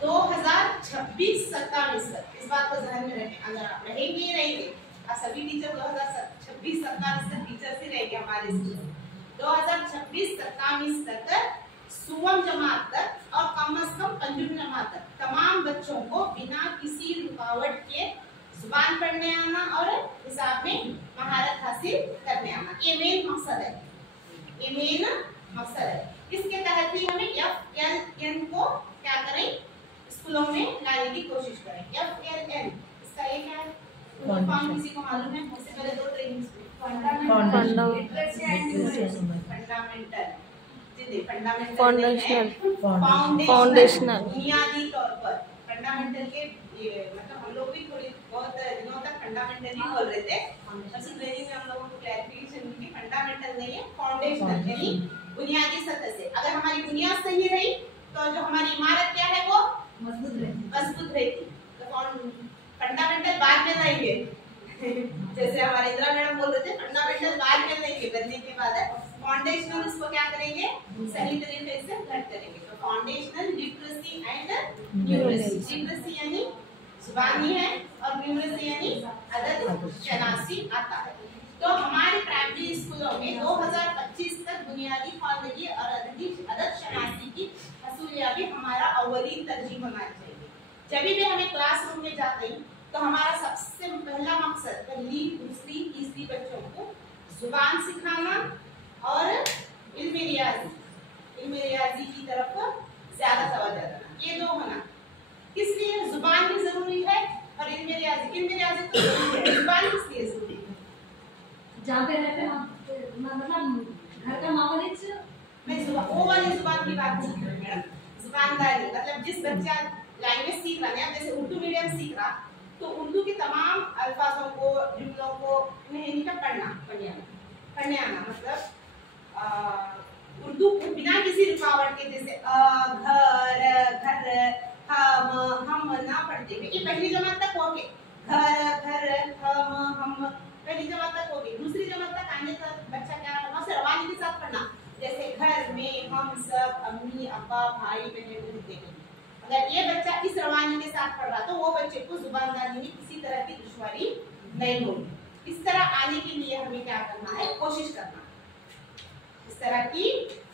2026-27 तक, इस बात को ध्यान में रखें। अगर आप रहेंगे और सभी टीचर 2026-27 तक टीचर्स ही रहेंगे हमारे स्कूल। 2026-27 तक सुवम जमात तक और कम से कम पंचम जमात तक तमाम बच्चों को बिना किसी रुकावट के जुबान पढ़ने आना और हिसाब में महारत हासिल करने आना, ये मेन मकसद है। ये मेन मकसद है। इसके तहत भी हमें FLN को क्या करें, स्कूलों में लाने की कोशिश करें। FLN इसका ये क्या है, फॉर्म किसी को मालूम है? उससे पहले दो ट्रेनिंग फंडामेंटल, फाउंडेशनल, बुनियादी तौर पर फंडामेंटल के मतलब हम लोग भी थोड़ी बहुत दिनों तक फंडामेंटल ही बोल रहे थे। ट्रेनिंग में हम लोगों को क्लैरिफिकेशन की फंडामेंटल नहीं है, फाउंडेशनल यानी बुनियादी सतह से। अगर हमारी बुनियाद सही रही तो जो हमारी इमारत क्या है वो मजबूत रहेगी। तो फंडामेंटल बाद में लाएंगे जैसे हमारे इंदिरा मैडम बोल रहे थे, फंडामेंटल बाद में लाएंगे, बनने के बाद है। फाउंडेशनल उसको क्या करेंगे, सही तरीके से घट करेंगे। तो foundational literacy and numeracy, literacy यानी जुबानी है और न्यूमरेसी यानी अदद शनासी आता है। तो हमारे प्राइमरी स्कूलों में 2025 तक बुनियादी खानगी और अदद शनासी की हसूलियाबी हमारा अव्वली तरजीह होना चाहिए। जब भी हमें क्लासरूम में जाते हैं तो हमारा सबसे पहला मकसद पहली, दूसरी, तीसरी बच्चों को जुबान सिखाना और इल्म रियाजी की तरफ ज्यादा तवज्जो देना, ये दो होना। किस लिए जुबान भी जरूरी है और इल्म रियाजी तो जरूरी है। जुबान किस लिए जरूरी है? जहाँ पे रहते हैं मतलब घर का माहौल मैं वो वाली जुबान की बात नहीं कर रही मैडम। जुबानदारी मतलब जिस बच्चा लैंग्वेज सीख रहा है, जैसे उर्दू मीडियम सीख रहा तो उर्दू के तमाम अल्फाजों को, जुमलों को इनका पढ़ने आना मतलब उर्दू को बिना किसी रुकावट के, जैसे घर, हम ना पढ़ते हुए। ये पहली जमात तक हो गए, घर, हम पहली जमात तक हो गई। दूसरी जमात तक आने तक बच्चा क्या करना, उसे रवानी के साथ पढ़ना। जैसे घर में हम सब, अम्मी, अब्बा, भाई, बहन, अगर ये बच्चा इस रवानी के साथ पढ़ रहा तो वो बच्चे को जुबानदारी में किसी तरह की दुश्वारी नहीं होगी। इस तरह आने के लिए हमें क्या करना है, कोशिश करना। इस तरह की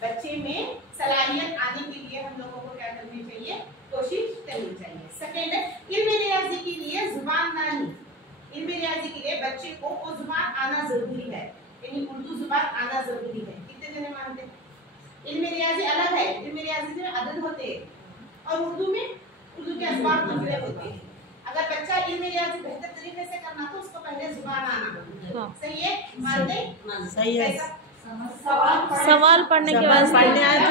बच्चे में सलाहियत आने के लिए हम लोगों को क्या करनी चाहिए, कोशिश करनी चाहिए। सेकेंड है इल्म रियाजी के लिए जुबानदारी। इल्म रियाजी के लिए बच्चे को वो जुबान आना जरूरी है, यानी उर्दू जुबान आना जरूरी है। कितने जने मानते हैं? इल्म रियाजी अलग है, इल्म रियाजी में अदद होते हैं और उर्दू में उर्दू के असबाब मुख्तलिफ होते हैं। अगर बच्चा इल्म रियाजी बेहतर तरीके से करना तो उसको पहले जुबान आना सही है, मानते? सही है। सवाल पढ़ने के बाद पढ़ने आए तो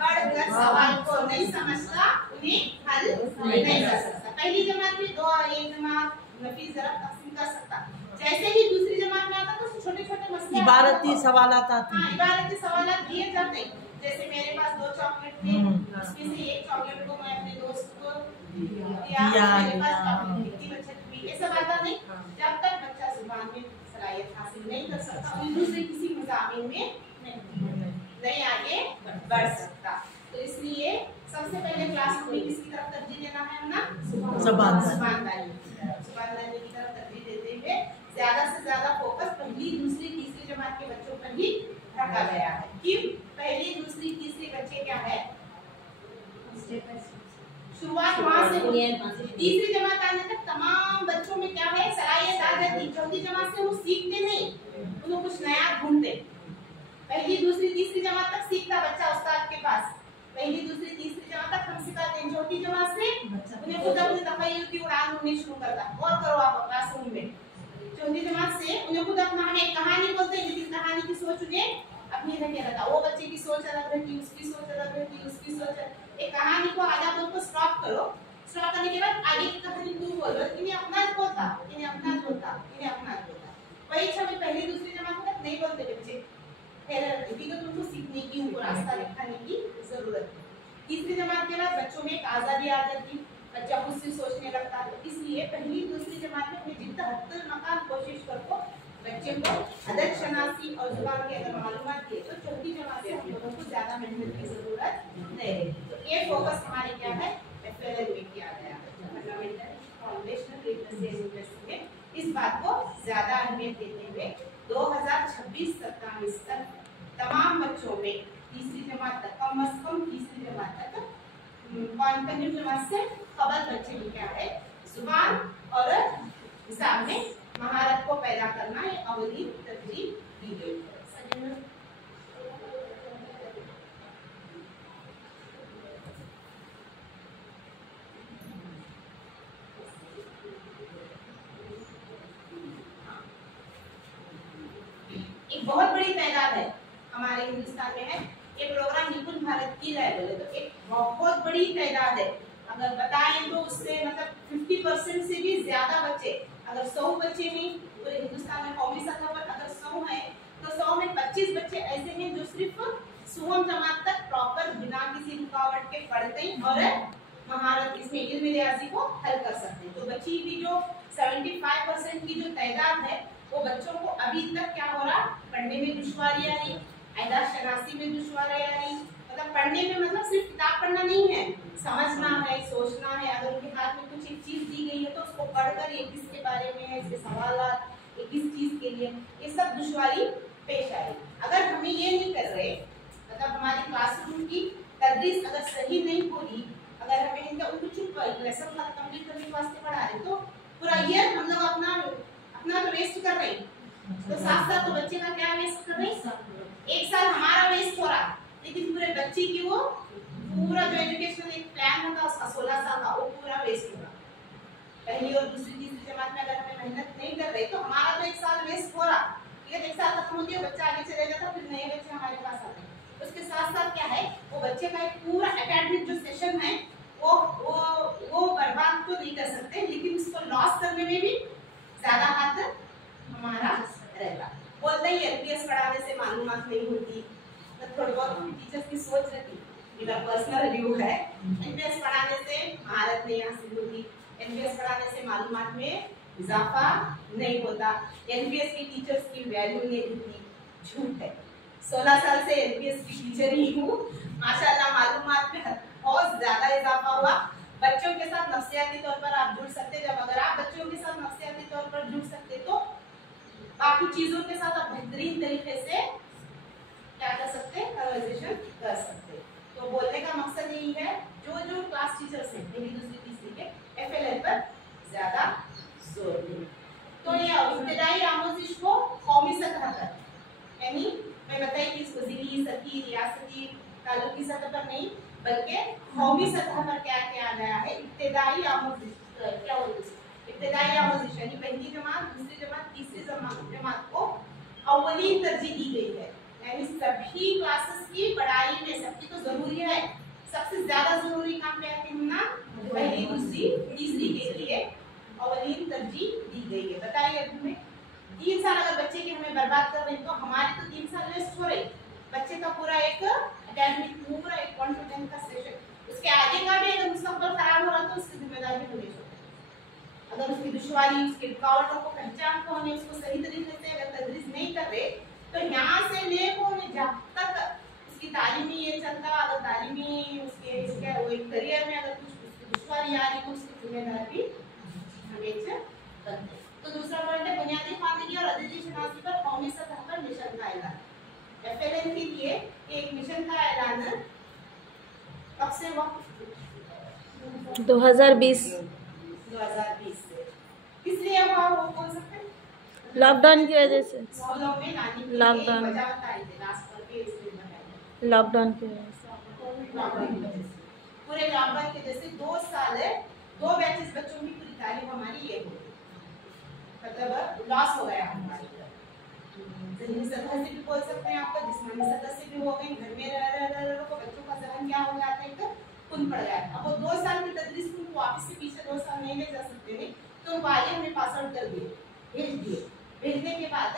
पढ़कर सवाल को नहीं समझता, उन्हें हल नहीं कर सकता। पहली जमात में दो, एक जमात नफी ज़रब तक़सीम कर सकता। जैसे ही दूसरी जमात में आता तो छोटे-छोटे मसले, इबारती सवालात आते हैं। इबारती सवालात दिए जाते हैं। जैसे मेरे पास 2 चॉकलेट थे, उसमें से एक चॉकलेट को मैं अपने दोस्त को दिया, मेरे पास कितनी बचत हुई, ये सब आता नहीं। जब तक बच्चा जुबान में सलाहियत हासिल नहीं कर सकता, दूसरे किसी मज़ामीन में नहीं आगे बढ़ सकता। तो इसलिए सबसे पहले क्लासरूम में किसकी तरफ तरजीह देना है ना, जुबानदारी की तरफ तरजीह देते हुए ज्यादा से ज्यादा फोकस पहली, दूसरी, तीसरी जमात के बच्चों पर ही रखा गया है। क्यों? पहली, दूसरी, तीसरी बच्चे क्या है, शुरुआत वहाँ से होती है। तीसरी जमात आने तक तमाम बच्चों में क्या है, सलाहियत आ जाती। चौथी जमात से वो सीखते नहीं, उन्हें कुछ नया ढूंढते। पहली, दूसरी, तीसरी जमात तक सीखता बच्चा उस्ताद के पास, पहली, दूसरी, तीसरी जमात तक हम सिखाते हैं। चौथी जमात से उन्हें खुद अपने तखय्युल की उड़ान उड़नी शुरू करता। और करो आप क्लासरूम में। चौथी जमात से उन्हें खुद अपना, हम एक कहानी बोलते हैं लेकिन कहानी की सोच उन्हें अपनी नहीं रहता। वो बच्चे की सोच अलग रहती, उसकी सोच अलग रहती, उसकी सोच। एक कहानी को आधा उनको स्टॉप करो, स्टॉप करने के बाद आगे की कहानी तू बोलो, इन्हें अपना बोलता। वही छवि पहली, दूसरी जमात में नहीं बोलते बच्चे, व्यक्तिगत उनको सीखने की, उनको रास्ता दिखाने की जरूरत है। तीसरी जमात के बाद बच्चों में एक आजादी आ जाती, बच्चा खुद से सोचने लगता है। इसलिए पहली, दूसरी जमात में जितना हद मकान कोशिश करो बच्चे को अदद शनासी और जुबान के अगर मालूमात दिए तो चौथी जमात से हम लोगों को ज्यादा मेहनत की जरूरत नहीं है। तो ये फोकस हमारे क्या है, बात को ज्यादा अहमियत देते हुए 2026-27 तक तमाम बच्चों में तीसरी जमात तक, कम से कम तीसरी जमात तक कॉन्वेंट जमात से खबर बच्चे में क्या है, जुबान और हिसाब में महारत को पैदा करना, ये अवधि तरजीह दी गई है। एक बहुत बड़ी तादाद है हमारे हिंदुस्तान में है। ये प्रोग्राम निपुण भारत की लेवल है, तो एक बहुत बड़ी तादाद है। अगर बताएं तो उससे मतलब 50% से भी ज्यादा बच्चे, अगर 100 बच्चे में पूरे हिंदुस्तान में कौमी सतह पर अगर 100 है तो 100 में 25 बच्चे ऐसे हैं जो सिर्फ सुवम जमात तक प्रॉपर बिना किसी रुकावट के पढ़ते हैं और महारत इसमें इल्म रियाजी को हल कर सकते हैं। तो बच्ची की जो 75% की जो तादाद है वो बच्चों को अभी तक क्या हो रहा, पढ़ने में दुश्वारी आ रही, आयदाद शनासी में दुश्वारी आ रही, मतलब पढ़ने में मतलब सिर्फ किताब पढ़ना नहीं है, समझना है, सोचना है। अगर उनके हाथ में कुछ एक चीज दी गई है तो उसको पढ़कर ये किसके बारे में है, इसके सवालात, ये किस चीज के लिए, ये सब दुश्वारी पेश आई। अगर हमें ये नहीं कर रहे, मतलब हमारी क्लासरूम की तदरीस अगर सही नहीं हो रही, अगर हमें इनका उनको चुप लेसन कंप्लीट करने के वास्ते पढ़ा रहे तो पूरा ईयर हम लोग अपना तो वेस्ट कर रहे हैं, तो साथ साथ तो बच्चे का क्या वेस्ट कर रहे हैं, एक साल हमारा वेस्ट हो रहा, लेकिन पूरे बच्चे की वो पूरा जो एजुकेशनल एक प्लान होता उसका 16 साल का वो पूरा वेस्ट हो रहा। पहली और दूसरी तीसरी जमात में अगर हमें मेहनत नहीं कर रहे तो हमारा तो एक साल वेस्ट हो रहा, ठीक है, एक साल खत्म हो गया, बच्चा आगे चले जाता, फिर नए बच्चे हमारे पास आते हैं। उसके साथ साथ क्या है, वो बच्चे का एक पूरा एकेडमिक जो सेशन है वो बर्बाद तो नहीं कर सकते, लेकिन उसको लॉस करने में भी ज्यादा हाथ हमारा रहेगा। बोलते ही एलपीएस पढ़ाने से मालूमात नहीं होती, तो थोड़ी बहुत टीचर्स की सोच रहती, मेरा पर्सनल व्यू है, एलपीएस पढ़ाने से महारत नहीं हासिल होती, एलपीएस पढ़ाने से मालूमात में इजाफा नहीं होता, एलपीएस की टीचर्स की वैल्यू नहीं होती। झूठ है। 16 साल से एलपीएस की टीचर ही हूँ, माशाल्लाह मालूमात में बहुत ज्यादा इजाफा हुआ। बच्चों के साथ नफ्सियाती तौर पर आप जुड़ सकते, जब अगर आप बच्चों के साथ नफ्सियाती तौर पर जुड़ सकते तो बाकी चीजों के साथ आप बेहतरीन तरीके से क्या कर सकते, कन्वर्सेशन कर सकते। तो बोलने का मकसद यही है, जो क्लास टीचर्स हैं पहली दूसरी तीसरी के एफएलएल पर ज्यादा जोर दें। तो ये इब्तिदाई आमोजिश को कौमी सतह पर, यानी मैं बताई कि इसको जिली, सतही, रियासती, तालुकी सतह पर नहीं बल्कि कौमी सतह पर क्या किया गया है, इब्तिदाई आमोजिश क्या होती है, इब्तिदाई आमोजिश यानी पहली जमात, दूसरी जमात, तीसरी जमात को अव्वलीन तरजीह दी गई है। यानी सभी क्लासेस की पढ़ाई में सबकी तो जरूरी है, सबसे ज्यादा जरूरी काम क्या है ना, पहली दूसरी तीसरी के लिए अव्वलीन तरजीह दी गई है। बताइए अभी में 3 साल अगर बच्चे की हमें बर्बाद कर रहे हैं तो हमारे तो 3 साल वेस्ट हो रहे, बच्चे का पूरा एक एकेडमिक पूरा एक 1 to 10 का सेशन, उसके आगे का भी अगर मुस्तकबिल खराब हो रहा तो उसकी जिम्मेदारी हमें लेनी है। अगर उसकी दुश्वारी, उसकी रुकावटों को पहचान को हमें उसको सही तरीके से अगर तदरीस नहीं कर रहे तो यहाँ से लेकर जब तक उसकी तालीमी ये चलता, अगर तालीमी उसके वो एक करियर में अगर कुछ उसकी दुश्वारी आ रही तो उसकी जिम्मेदारी हमें करते। तो दूसरा पॉइंट है बुनियादी खानगी और अददी शनासी पर कौमी सतह पर मिशन का ऐलान। एफएलएन के लिए एक मिशन का ऐलान कब से हुआ? 2020 से। किस लिए हुआ वो बोल सकते हैं? लॉकडाउन की वजह से। स्कूलों में लाने की लॉकडाउन, वजह बताई थी लास्ट पर भी इसमें बताया। लॉकडाउन की वजह से। लॉकडाउन की वजह से, पूरे लॉकडाउन की वजह से 2 साल है, 2 बैचेस बच्चों की पूरी तालीम हमारी ये हो गई, मतलब लॉस हो गया हमारी। ज़हनी सतह से भी बोल सकते हैं आपका, जिस्मानी सतह से भी हो गई, घर में रह को बच्चों का ज़हन क्या हो जाता है तो कुन पड़ गया। अब वो 2 साल की तदरीस को वापस से पीछे 2 साल नहीं ले जा सकते थे, तो उनको आगे हमने पास आउट कर दिए, भेज दिए। भेजने के बाद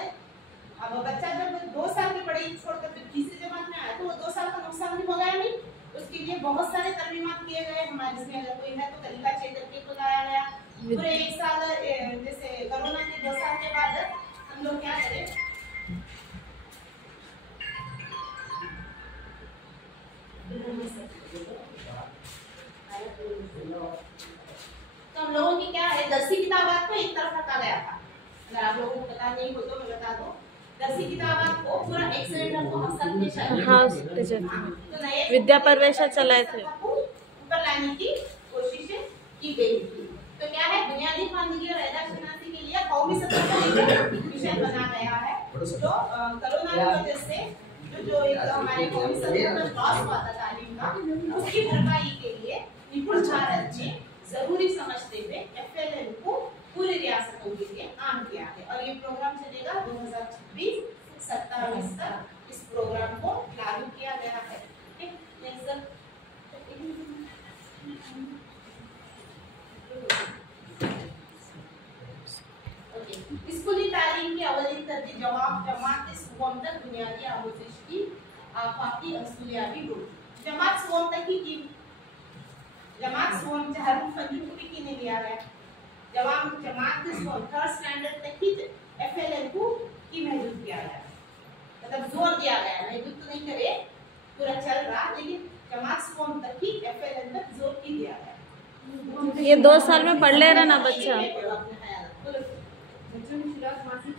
अब बच्चा जब 2 साल की पढ़ाई छोड़कर फिर तीसरी जमात में आया तो वो 2 साल का नुकसान भी हो गया नहीं। उसके लिए बहुत सारे तरमीमात किए गए हमारे, इसमें अगर कोई है तो तरीका चेंज करके को लाया गया। पूरे 1 साल जैसे कोरोना के 2 साल के बाद हम लोग क्या करें, तो हम लोगों की क्या है 10वीं किताबात को एक तरफ रखा गया था, अगर आप लोगों को पता नहीं हो तो मैं बता दूं। 10वीं किताब आपको पूरा एक्सेलेंट आपको हम सब ने शायद हाँ टीचर तो नए विद्या परवेशा चलाए थे। ऊपर लाने की कोशिश की गई थी। तो क्या है, बुनियादी खानगी और एदाशनासी के लिए कौमी सतह पर एक विषय बना गया है। जो कोरोना की वजह से जो एक हमारे कौमी सतह पर लॉस हुआ था तालीम का, उसकी भरपाई के लिए निपुण भारत ने जरूरी समझते हुए FLN को पूरी रियासतों के लिए आम किया है और ये प्रोग्राम चलेगा 2026-27 तक। इस प्रोग्राम को लागू किया गया है। स्कूली तालीम की अवधि तक जमात सुवम तक बुनियादी आमोजिश की आफाकी असूलियाबी होगी। जमात सुवम तक ही की, जमात सुवम चाहरुम फंजू भी की नहीं लिया गया। जमात सुवम 3rd स्टैंडर्ड तक ही FLN को की महदूद किया गया, मतलब जोर दिया गया। महदूद तो नहीं करे, पूरा चल रहा, लेकिन जमात सुवम तक ही FLN पर जोर की दिया गया। ये 2 साल में पढ़ ले रहा ना बच्चा। बच्चों की शुरुआत मासिक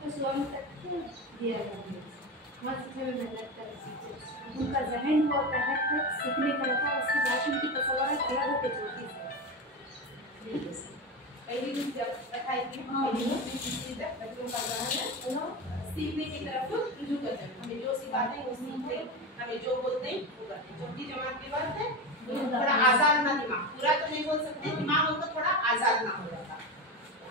तो स्वयं तक दिया जाता है। वहाँ शिक्षा में मेहनत कर उनका जहन को तहत तक सीखने का रहता है। उसके बाद उनकी तस्वीर अलग होकर चलती है। पहली दिन जब पढ़ाई की तीसरी तक बच्चों का जहन सीखने की तरफ रुजू करते हैं। हमें जो सिखाते हैं वो सीखते हैं, हमें जो बोलते हैं वो करते हैं। चौथी जमात के बाद है थोड़ा आजाद ना, दिमाग पूरा तो नहीं बोल सकते, दिमाग उनका थोड़ा आजाद ना हो जाता,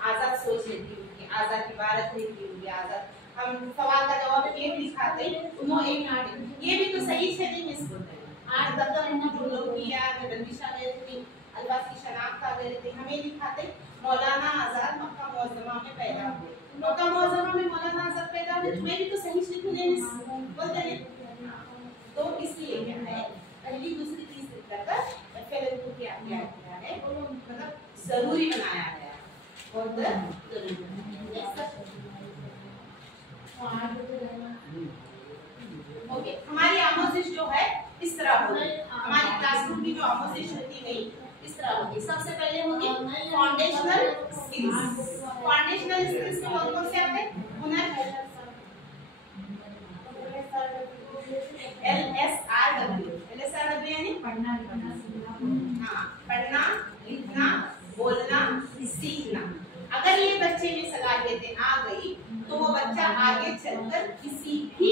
आजाद सोच लेती उनकी, आजाद इबारत नहीं की उनकी, आजाद हम सवाल का जवाब एक लिखाते उन्होंने एक नाटक ये भी तो सही से नहीं मिस होते हैं। आज तक हमने जो लोग किया है बंदिशा गए थे, अल्फाज की शनाख्त आ गए थे, हमें लिखाते मौलाना आजाद मक्का मुअज़्ज़मा में पैदा हुए। मक्का मुअज़्ज़मा में मौलाना आजाद पैदा हुए, तुम्हें भी तो सही से लिखने मिस बोलते हैं। तो इसलिए क्या है, पहली दूसरी तीसरी तक FLN को क्या किया गया है, मतलब जरूरी बनाया गया है, बहुत जरूरी है। ओके, हमारी आमोजिश जो है इस तरह होगी। हमारी क्लासरूम की जो आमोजिश होती गई इस तरह होगी। सबसे पहले होगी फाउंडेशनल स्किल्स। फाउंडेशनल स्किल्स में कौन कौन से आते हैं? हुनर, LSRW यानी पढ़ना लिखना बोलना सीखना। अगर ये बच्चे में सलाहियतें आ गई तो वो बच्चा आगे चलकर किसी भी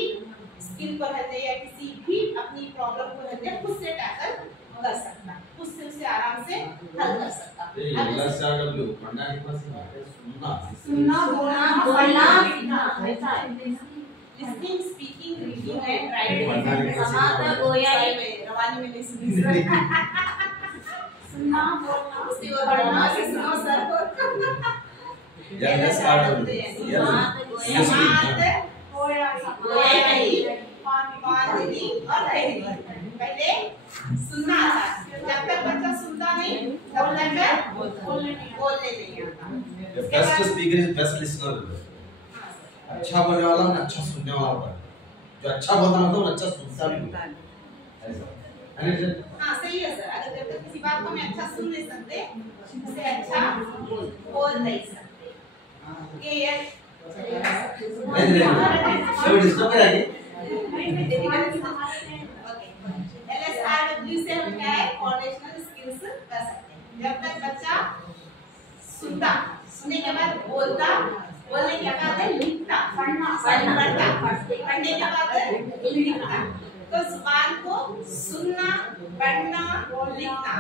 स्किल को रहते या किसी भी अपनी प्रॉब्लम को रहते खुद से टैकल कर सकता, खुद से उसे आराम से हल कर सकता। सुनना बोलना listening speaking reading and writing. रवानी में नहीं सुनी सुनना बोलना उसी को पढ़ना सुनो सर को पहले सुनना आता, जब तक बच्चा सुनता नहीं तब तक बोलने नहीं आता। Best speaker is best listener. अच्छा बोलने वाला और अच्छा सुनने वाला होता है। जो अच्छा बोलता है वो अच्छा सुनता भी होता है। हाँ सही है सर। अगर जब तक किसी बात को मैं अच्छा सुन नहीं सकते उसे अच्छा बोल नहीं सकते। ये डिस्टर्ब करेंगे। LSRW से हम क्या है फाउंडेशनल स्किल्स कर सकते हैं। जब तक बच्चा सुनता, सुनने के बाद बोलता, बोलने के बाद लिखता, पढ़ने के बाद लिखता। तो जुबान को सुनना, पढ़ना, लिखना,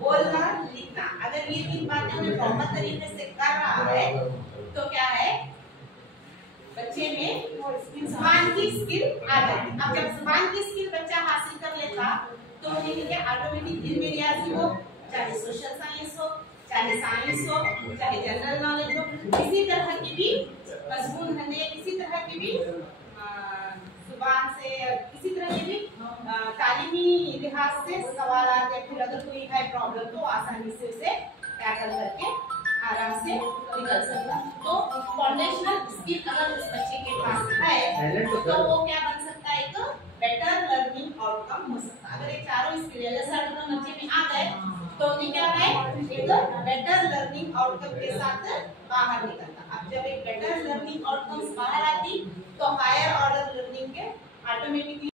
बोलना, लिखना, अगर ये 3 बातें उन्हें प्रॉपर तरीके से कर रहा है तो क्या है बच्चे में जुबान की स्किल आ जाती। अब जब जुबान की स्किल बच्चा हासिल कर लेता तो उन्हें क्या ऑटोमेटिक इल्म रियाजी हो, चाहे सोशल साइंस हो, चाहे साइंस हो, चाहे जनरल नॉलेज हो, किसी तरह की भी मजमून है, किसी तरह की भी जुबान से किसी तरह की भी तालीमी लिहाज से सवालात या फिर अगर कोई है प्रॉब्लम तो आसानी से उसे टैकल करके आराम से निकल सकता। तो फाउंडेशनल स्किल अगर उस बच्चे के पास है तो वो क्या बन सकता है, एक बेटर लर्निंग आउटकम हो सकता है। अगर ये चारों स्किल LSRW बच्चे में आ गए तो उन्हें क्या है एक बेटर लर्निंग आउटकम के साथ बाहर निकलता। अब जब एक बेटर लर्निंग आउटकम्स बाहर